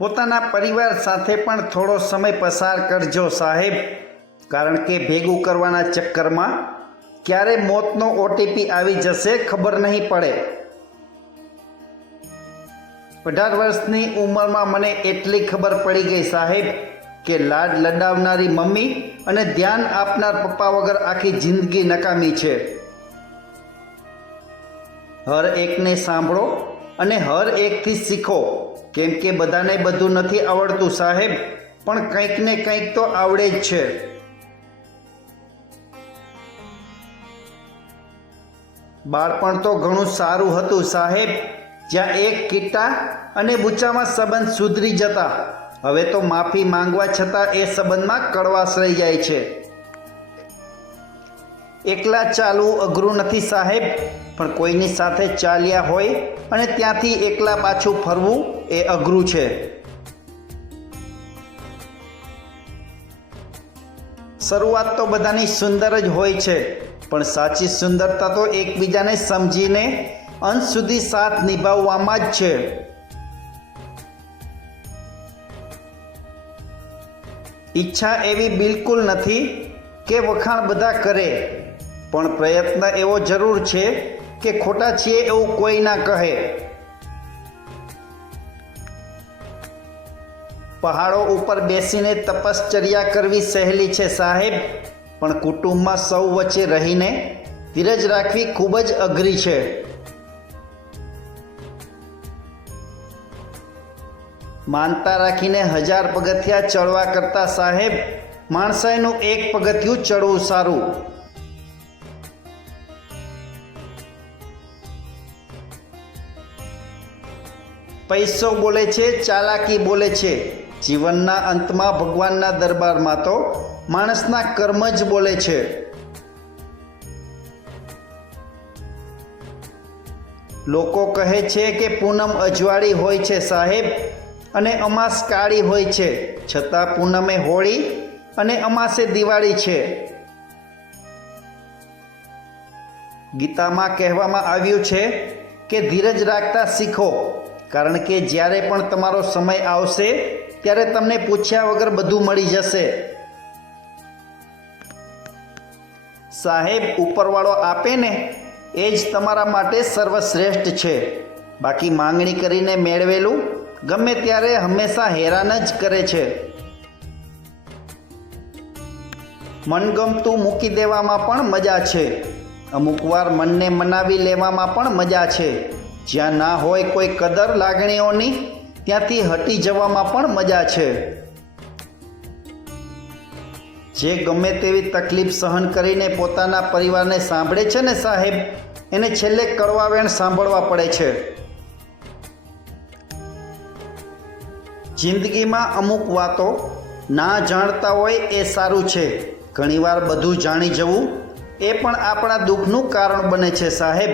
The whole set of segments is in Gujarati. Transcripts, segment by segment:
પોતાના પરિવાર સાથે પણ થોડો સમય પસાર કરજો સાહેબ, કારણ કે ભેગું કરવાના ચક્કરમાં ક્યારે મોતનો ઓટીપી આવી જશે ખબર નહીં પડે. 18 વર્ષની ઉંમરમાં મને એટલી ખબર પડી ગઈ સાહેબ કે લાડ લડાવનારી મમ્મી અને ધ્યાન આપનાર પપ્પા વગર આખી જિંદગી નકામી છે. હર એકને સાંભળો અને હર એકથી શીખો, કેમ કે બધાને બધું નથી આવડતું સાહેબ, પણ કંઈક ને કંઈક તો આવડે જ છે. બાળપણ તો ઘણું સારું હતું સાહેબ, જ્યાં એક કીટા અને બુચામાં સંબંધ સુધરી જતા. હવે તો માફી માંગવા છતાં એ સંબંધમાં કડવાશ રહી જાય છે. એકલા ચાલવું અઘરું નથી સાહેબ, પણ કોઈની સાથે ચાલ્યા હોય અને ત્યાંથી એકલા પાછું ફરવું એ અઘરું છે. શરૂઆત તો બધાની સુંદર જ હોય છે, પણ સાચી સુંદરતા તો એકબીજાને સમજીને અંત સુધી સાથ નિભાવવામાં જ છે. ઈચ્છા એવી બિલકુલ નથી કે વખાણ બધા કરે, પણ પ્રયત્ન એવો જરૂર છે કે ખોટા છીએ એવું કોઈ ના કહે. પહાડો ઉપર બેસીને તપશ્ચર્યા કરવી સહેલી છે સાહેબ, પણ કુટુંબમાં સૌ વચ્ચે રહીને ધીરજ રાખવી ખૂબ જ અઘરી છે. માનતા રાખીને 1000 પગથિયા ચડવા કરતાં સાહેબ માણસાઈનું એક પગથિયું ચડવું સારું. પૈસો બોલે છે, ચાલાકી બોલે છે. જીવનના અંતમાં ભગવાનના દરબારમાં તો માણસના કર્મ જ બોલે છે. લોકો કહે છે કે પૂનમ અજવાળી હોય છે સાહેબ, અને અમાસ કાળી હોય છે, છતાં પૂનમે હોળી અને અમાસે દિવાળી છે. ગીતામાં કહેવામાં આવ્યું છે કે ધીરજ રાખતા શીખો, કારણ કે જ્યારે પણ તમારો સમય આવશે ત્યારે તમને પૂછ્યા વગર બધું મળી જશે. સાહેબ, ઉપરવાળો આપે ને એ જ તમારા માટે સર્વશ્રેષ્ઠ છે. બાકી માંગણી કરીને મેળવેલું ગમે ત્યારે હંમેશા હેરાન જ કરે છે. મનગમતું મૂકી દેવામાં પણ મજા છે. અમુક વાર મનને મનાવી લેવામાં પણ મજા છે. જ્યાં ના હોય કોઈ કદર લાગણીઓની, ત્યાંથી હટી જવામાં પણ મજા છે. જે ગમે તેવી તકલીફ સહન કરીને પોતાના પરિવારને સાંભળે છે ને સાહેબ, એને છેલ્લે કડવા વેણ સાંભળવા પડે છે. જિંદગીમાં અમુક વાતો ના જાણતા હોય એ સારું છે. ઘણીવાર બધું જાણી જવું એ પણ આપણા દુઃખનું કારણ બને છે સાહેબ.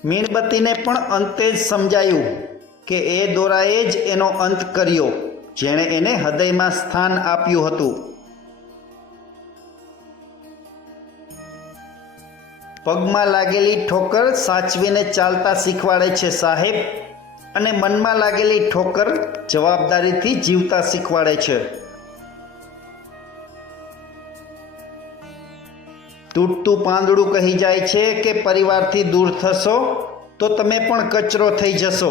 મીણબત્તીને પણ અંતે જ સમજાયું કે એ દોરાએ જ એનો અંત કર્યો, જેણે એને હૃદયમાં સ્થાન આપ્યું હતું. પગમાં લાગેલી ઠોકર સાચવીને ચાલતા શીખવાડે છે સાહેબ, અને મનમાં લાગેલી ઠોકર જવાબદારીથી જીવતા શીખવાડે છે. તૂટતું પાંદડું કહી જાય છે કે પરિવારથી દૂર થશો તો તમે પણ કચરો થઈ જશો.